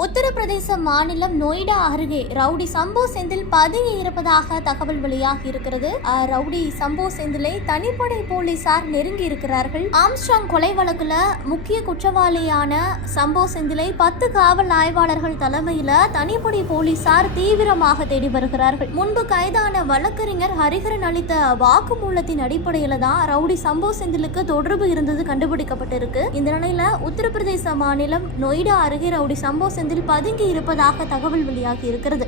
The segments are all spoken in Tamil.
உத்தரப்பிரதேச மாநிலம் நொய்டா அருகே ரவுடி சம்போ செந்தில் பதுங்கி இருப்பதாக தகவல் வெளியாகி இருக்கிறது. ரவுடி சம்போ செந்திலை தனிப்படை போலீசார் நெருங்கி இருக்கிறார்கள். ஆம்ஸ்ட்ராங் கொலை வழக்குல முக்கிய குற்றவாளியான சம்போ செந்திலை பத்து காவல் ஆய்வாளர்கள் தலைமையில தனிப்படை போலீசார் தீவிரமாக தேடி வருகிறார்கள். முன்பு கைதான வழக்கறிஞர் ஹரிஹரன் அளித்த வாக்குமூலத்தின் அடிப்படையில தான் ரவுடி சம்போ செந்திலுக்கு தொடர்பு இருந்தது கண்டுபிடிக்கப்பட்டிருக்கு. இந்த நிலையில உத்தரப்பிரதேச மாநிலம் நொய்டா அருகே ரவுடி சம்போ செந்தில் பதுங்கி இருப்பதாக தகவல் வெளியாகி இருக்கிறது.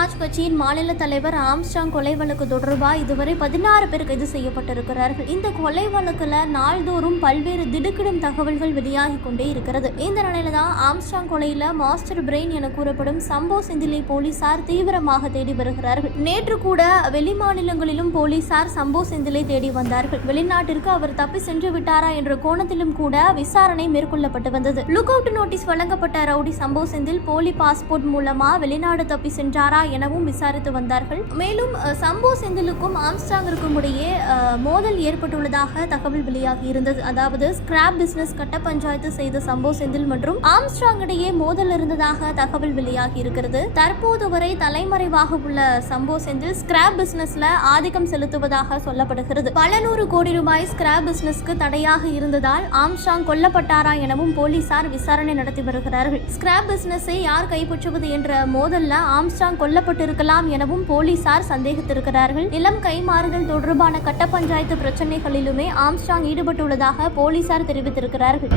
சமாஜ் கட்சியின் மாநில தலைவர் ஆம்ஸ்டாங் கொலை வழக்கு தொடர்பாக இதுவரை பதினாறு பேர் கைது செய்யப்பட்டிருக்கிறார்கள். இந்த கொலை வழக்குல நாள்தோறும் பல்வேறு திடுக்கிடும் தகவல்கள் வெளியாகி கொண்டே இருக்கிறது. இந்த நிலையில தான் ஆம்ஸ்டாங் கொலையில மாஸ்டர் பிரெயின் என கூறப்படும் சம்போ செந்திலை போலீசார் தீவிரமாக தேடி வருகிறார்கள். நேற்று கூட வெளி மாநிலங்களிலும் போலீசார் சம்போ செந்திலை தேடி வந்தார்கள். வெளிநாட்டிற்கு அவர் தப்பி சென்று விட்டாரா என்ற கோணத்திலும் கூட விசாரணை மேற்கொள்ளப்பட்டு வந்தது. லுக் அவுட் நோட்டீஸ் வழங்கப்பட்ட ரவுடி சம்போ செந்தில் போலி பாஸ்போர்ட் மூலமா வெளிநாடு தப்பி சென்றாரா எனவும் விசாரித்து வந்தார்கள். மேலும் சம்போ செந்திலுக்கும் ஆம்ஸ்டாங்கிற்கும் இடையே மோதல் ஏற்பட்டுள்ளதாக தகவல் வெளியாகி இருந்தது. அதாவது ஸ்கிராப் பிசினஸ் கட்ட பஞ்சாயத்து செய்த சம்போ செந்தில் மற்றும் ஆம்ஸ்டாங் இடையே மோதல் இருந்ததாக தகவல் வெளியாகி இருக்கிறது. தற்போது வரை தலைமறைவாக உள்ள சம்போ செந்தில் ஸ்கிராப் பிசினஸ்ல ஆதிக்கம் செலுத்துவதாக சொல்லப்படுகிறது. பல நூறு கோடி ரூபாய் ஸ்கிராப் பிசினஸ்க்கு தடையாக இருந்ததால் ஆம்ஸ்டாங் கொல்லப்பட்டாரா எனவும் போலீசார் விசாரணை நடத்தி வருகிறார்கள். ஸ்கிராப் பிசினஸை யார் கைப்பற்றுவது என்ற மோதல்ல ஆம்ஸ்ட்ராங் கொல்லப்பட்டிருக்கலாம் எனவும் போலீசார் சந்தேகித்திருக்கிறார்கள். நிலம் கைமாறுதல் தொடர்பான கட்ட பஞ்சாயத்து பிரச்சனைகளிலுமே ஆம்ஸ்டாங் ஈடுபட்டுள்ளதாக போலீசார் தெரிவித்திருக்கிறார்கள்.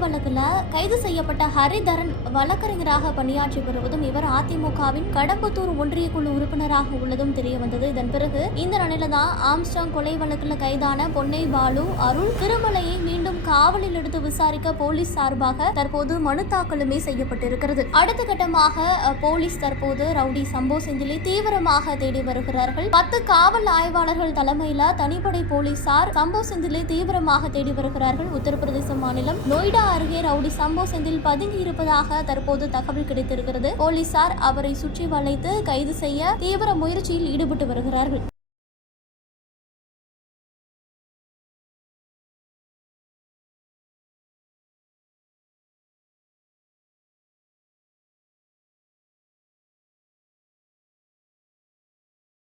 வழக்கில் கைது செய்யப்பட்ட ஹரிதரன் வழக்கறிஞராக பணியாற்றி வருவதும் இவர் அதிமுகவின் கடம்பத்தூர் ஒன்றிய குழு உறுப்பினராக உள்ளதும் தெரிய வந்தது. இதன் பிறகு இந்த நிலையில தான் ஆம்ஸ்டாங் கொலை வழக்கில் கைதான பொன்னை பாலு அருள் திருமலையை மீண்டும் காவலில் எடுத்து விசாரிக்க போலீஸ் சார்பாக தற்போது மனு தாக்கலுமே செய்யப்பட்டிருக்கிறது. அடுத்த கட்டமாக போலீஸ் தற்போது ரவுடி சம்போ செந்திலை தீவிரமாக தேடி வருகிறார்கள். பத்து காவல் ஆய்வாளர்கள் தலைமையில தனிப்படை போலீசார் சம்போ செந்திலை தீவிரமாக தேடி வருகிறார்கள். உத்தரப்பிரதேச மாநிலம் நொய்டா அருகே ரவுடி சம்போ செந்தில் பதுங்கி இருப்பதாக தற்போது தகவல் கிடைத்திருக்கிறது. போலீசார் அவரை சுற்றி வளைத்து கைது செய்ய தீவிர முயற்சியில் ஈடுபட்டு வருகிறார்கள்.